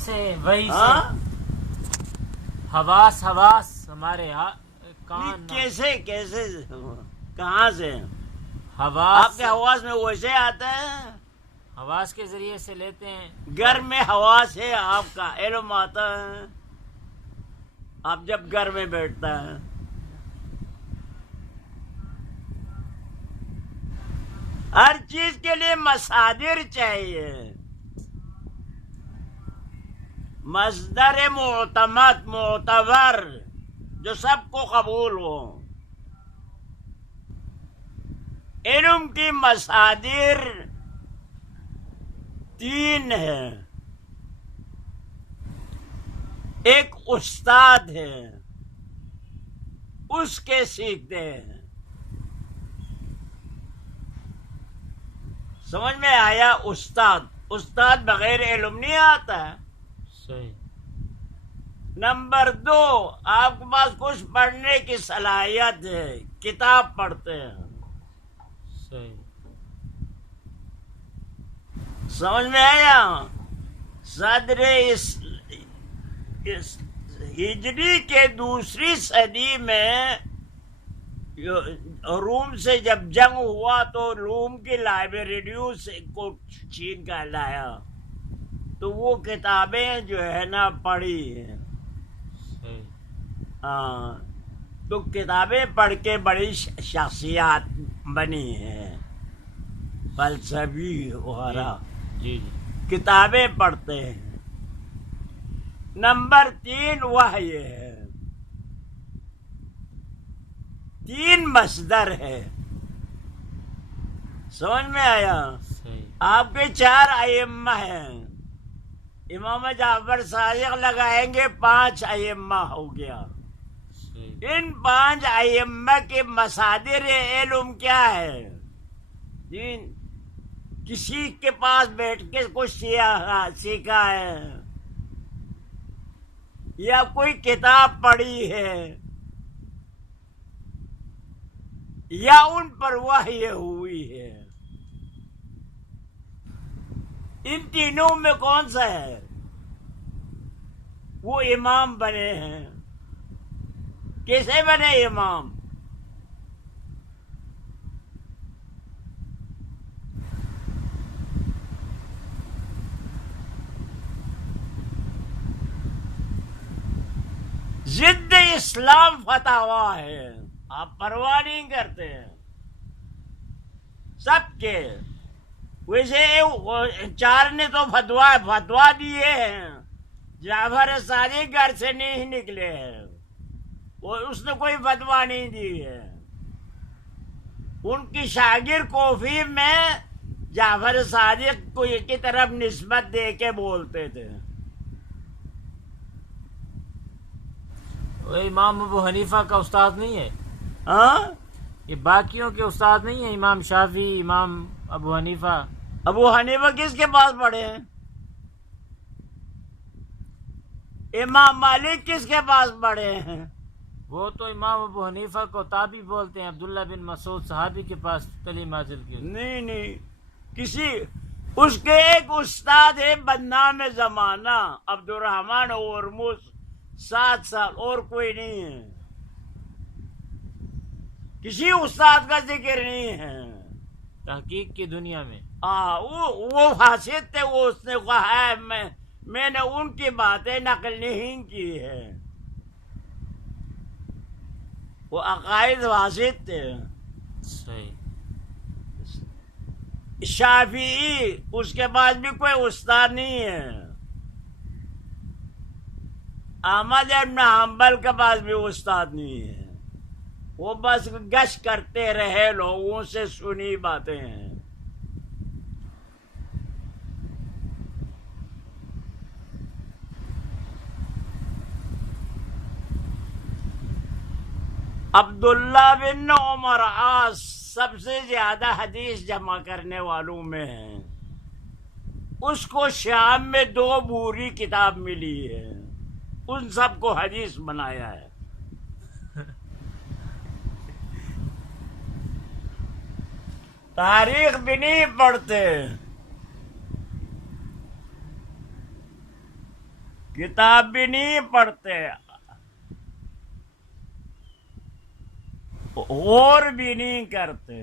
سے وہی ہاں سے حواس ہمارے کان کیسے کہاں سے حواس آپ کے حواس میں ویسے آتا ہے؟ حواس کے ذریعے سے لیتے ہیں. گھر میں حواس ہے، آپ کا علم آتا ہے آپ جب گھر میں بیٹھتا ہے. ہر چیز کے لیے مصادر چاہیے، مصدر معتبر جو سب کو قبول ہو. علم کی مصادر 3 ہیں. ایک استاد ہے، اس کے سیکھتے ہیں. سمجھ میں آیا؟ استاد بغیر علم نہیں آتا. صحیح. نمبر 2، آپ کے پاس کچھ پڑھنے کی صلاحیت ہے، کتاب پڑھتے ہیں. صحیح. سمجھ میں آیا؟ صدر ہجری کے دوسری صدی میں روم سے جب جنگ ہوا تو روم کی لائبریریوں سے کو چھین کر لایا، تو وہ کتابیں جو ہے نا پڑھی ہیں. صحیح. ہاں، تو کتابیں پڑھ کے بڑی شخصیات بنی ہیں، فلسفی وغیرہ جی. کتابیں پڑھتے ہیں. نمبر 3 وحی ہے. 3 مصدر ہے. سمجھ میں آیا؟ صحیح. آپ کے 4 ائمہ ہیں، امام جعفر صادق لگائیں گے 5 ائمہ ہو گیا. صحیح. ان 5 ائمہ کے مصادر علم کیا ہے؟ کسی کے پاس بیٹھ کے کچھ سیکھا ہے یا کوئی کتاب پڑھی ہے یا ان پر وحی ہوئی ہے. ان تینوں میں کون سا ہے؟ وہ امام بنے ہیں. کیسے بنے امام؟ ضد اسلام فتوا ہے، آپ پرواہ نہیں کرتے ہیں سب کے. ویسے 4 نے تو فتوا دیے ہیں. جعفر صادق گھر سے نہیں نکلے ہیں، اس نے کوئی فتوا نہیں دی ہے. ان کی شاگرد کوفی میں جعفر صادق کو کی طرف نسبت دے کے بولتے تھے. وہ امام ابو حنیفہ کا استاد نہیں ہے؟ ہاں، یہ باقیوں کے استاد نہیں ہیں؟ امام شافعی، امام ابو حنیفہ. ابو حنیفہ کس کے پاس پڑھے ہیں؟ امام مالک کس کے پاس پڑھے ہیں؟ وہ تو امام ابو حنیفہ کو تابعی بولتے ہیں. عبداللہ بن مسعود صحابی کے پاس تعلیم حاصل کی. نہیں، اس کے ایک استاد ہے بدنام زمانہ، عبدالرحمن اورموز، 7 سال، اور کوئی نہیں ہے. کسی استاد کا ذکر نہیں ہے تحقیق کی دنیا میں. وہ حاسد تھے، وہ اس نے کہا ہے میں نے ان کی باتیں نقل نہیں کی ہے. وہ عقائد حاسد تھے. صحیح. شافعی، اس کے پاس بھی کوئی استاد نہیں ہے. احمد ابن حنبل کے پاس بھی استاد نہیں ہے. وہ بس گشت کرتے رہے، لوگوں سے سنی باتیں ہیں. عبداللہ بن عمر عاص سب سے زیادہ حدیث جمع کرنے والوں میں ہیں. اس کو شام میں 2 بوری کتاب ملی ہے، ان سب کو حدیث بنایا ہے. تاریخ بھی نہیں پڑھتے. کتاب بھی نہیں پڑھتے اور بھی نہیں کرتے.